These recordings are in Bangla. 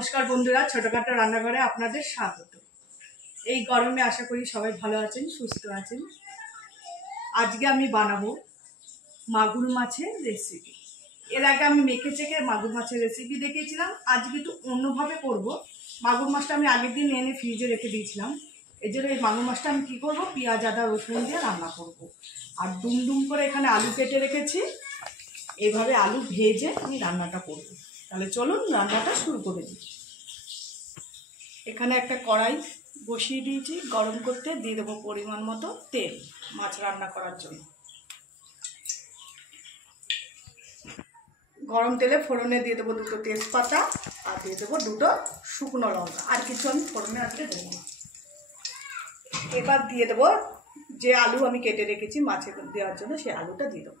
নমস্কার বন্ধুরা, ছোটখাটো রান্নাঘরে আপনাদের স্বাগত। এই গরমে আশা করি সবাই ভালো আছেন, সুস্থ আছেন। আজকে আমি বানাবো মাগুর মাছের রেসিপি। এর আগে আমি মেখে চেখে মাগুর মাছের রেসিপি দেখিয়েছিলাম। আজকে একটু অন্যভাবে করব। মাগুর মাছটা আমি আগের দিন এনে ফ্রিজে রেখে দিয়েছিলাম। এই জন্য এই মাগুর মাছটা আমি কী করবো, পেঁয়াজ আদা রসুন দিয়ে রান্না করব। আর দুম করে এখানে আলু কেটে রেখেছি। এইভাবে আলু ভেজে আমি রান্নাটা করব। তাহলে চলুন রান্নাটা শুরু করে দিই। এখানে একটা কড়াই বসিয়ে দিয়েছি গরম করতে, দিয়ে দেবো পরিমাণ মতো তেল মাছ রান্না করার জন্য। গরম তেলে ফোড়নে দিয়ে দেবো দুটো তেজপাতা আর দিয়ে দেবো দুটো শুকনো লঙ্কা। আর কিছু আমি ফোড়নে আজকে দেবো না। এবার দিয়ে দেবো যে আলু আমি কেটে রেখেছি মাছে দেওয়ার জন্য, সেই আলুটা দিয়ে দেবো।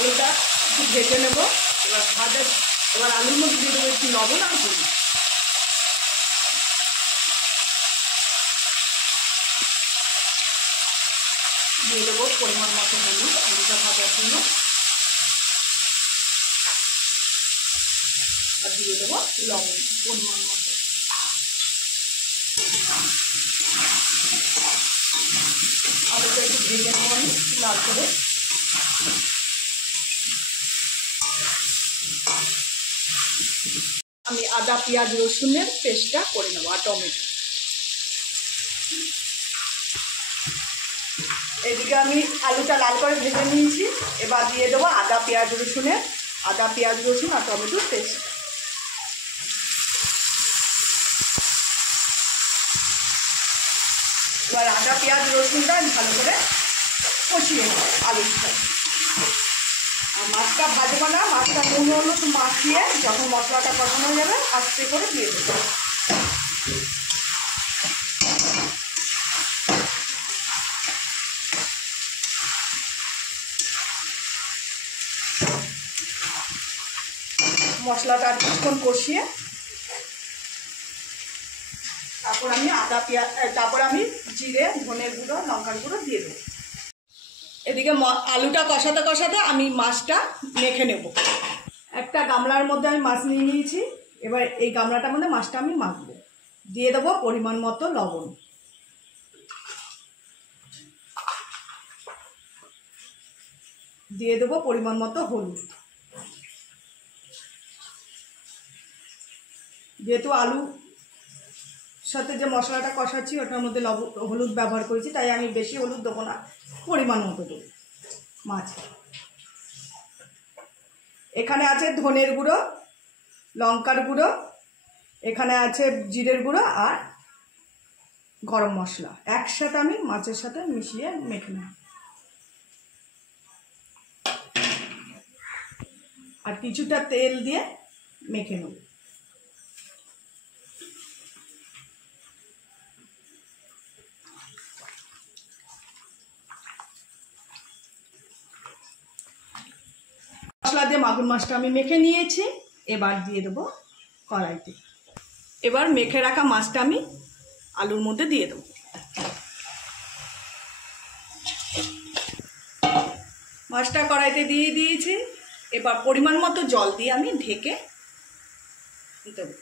আলুটা একটু ভেজে নেব। এবার আলুর মধ্যে দিয়ে দেবো একটু লবণ আর হলুদ। দিয়ে দেবো পরিমাণ মতো হলুদ আলুটা ভাজার জন্য। আর দিয়ে দেবো লবণ পরিমাণ মতো। আলুটা একটু ভেজে নেব আমি লাল করে। আমি আদা পেঁয়াজ রসুনের পেস্টটা করে নেবো আর টমেটো। এদিকে আমি আলুটা লাল করে ভেজে নিয়েছি। এবার দিয়ে দেবো আদা পেঁয়াজ রসুন আর টমেটোর পেস্ট। এবার আদা পেঁয়াজ রসুনটা আমি ভালো করে কষিয়ে নেব আলুর সাথে। আর মাছটা ভাজবো না, মাছটা নুন হলুদ মাখিয়ে যখন মশলাটা কষানো হয়ে যাবে আস্তে করে দিয়ে দেবো। মশলাটা কিছুক্ষণ কষিয়ে তারপর আমি জিরে ধনের গুঁড়ো লঙ্কার গুঁড়ো দিয়ে দেবো। এদিকে আলুটা কষাতে কষাতে আমি মাছটা মেখে নেব। একটা গামলার মধ্যে আমি মাছ নিয়ে নিয়েছি। এবার এই গামলাটার মধ্যে মাছটা আমি মাখবো। দিয়ে দেবো পরিমাণ মতো লবণ, দিয়ে দেবো পরিমাণ মতো হলুদ। যেহেতু আলু সাথে যে মশলাটা কষাচ্ছি ওটার মধ্যে হলুদ ব্যবহার করেছি, তাই আমি বেশি হলুদ দেবো না, পরিমাণ মতো দেবো মাছ। এখানে আছে ধনের গুঁড়ো, লঙ্কার গুঁড়ো, এখানে আছে জিরের গুঁড়ো আর গরম মশলা। একসাথে আমি মাছের সাথে মিশিয়ে মেখে নেব। আর কিছুটা তেল দিয়ে মেখে নেব। মশলা দিয়ে মাগুর মাছটা আমি মেখে নিয়েছি। এবার দিয়ে দেবো কড়াইতে। এবার মেখে রাখা মাছটা আমি আলুর মধ্যে দিয়ে দেবো। মাছটা কড়াইতে দিয়ে দিয়েছি। এবার পরিমাণ মতো জল দিয়ে আমি ঢেকে দেবো।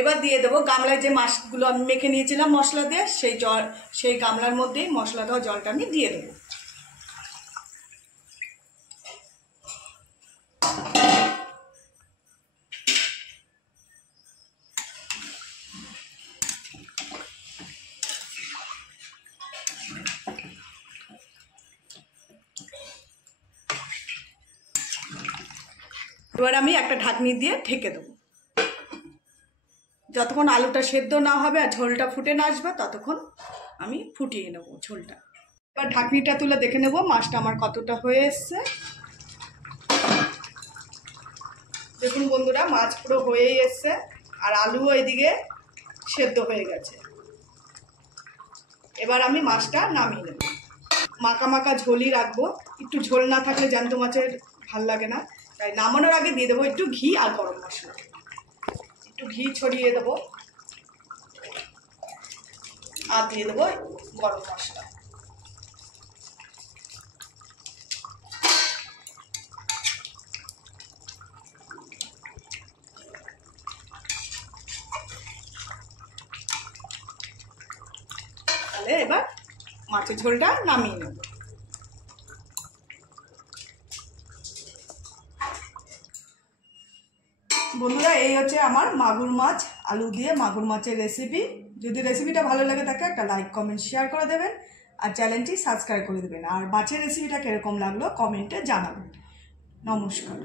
এবার দিয়ে দেবো গামলায় যে মাছগুলো আমি মেখে নিয়েছিলাম মশলা দিয়ে, সেই গামলার মধ্যেই মশলা দেওয়া জলটা আমি দিয়ে দেবো। এবার আমি একটা ঢাকনি দিয়ে ঢেকে দেবো। যতক্ষণ আলুটা সেদ্ধ না হবে আর ঝোলটা ফুটে না আসবে ততক্ষণ আমি ফুটিয়ে নেব ঝোলটা। এবার ঢাকনিটা তুলে দেখে নেব মাছটা আমার কতটা হয়ে এসছে। দেখুন বন্ধুরা, মাছ পুরো হয়েই এসছে আর আলুও এদিকে সেদ্ধ হয়ে গেছে। এবার আমি মাছটা নামিয়ে নেব। মাখা মাখা ঝোলই রাখবো, একটু ঝোল না থাকলে জ্যান্ত মাছের ভাল লাগে না। তাই নামানোর আগে দিয়ে দেবো একটু ঘি আর গরম মশলা। একটু ঘি ছড়িয়ে দেবো। আর দিয়ে দেবো গরম মশলা। তাহলে এবার মাছের ঝোলটা নামিয়ে নেব। বন্ধুরা, এই হচ্ছে আমার মাগুর মাছ আলু দিয়ে মাগুর মাছের রেসিপি। যদি রেসিপিটা ভালো লাগে থাকে একটা লাইক কমেন্ট শেয়ার করে দেবেন, আর চ্যানেলটি সাবস্ক্রাইব করে দেবেন। আর মাছের রেসিপিটা কীরকম লাগলো কমেন্টে জানাবেন। নমস্কার।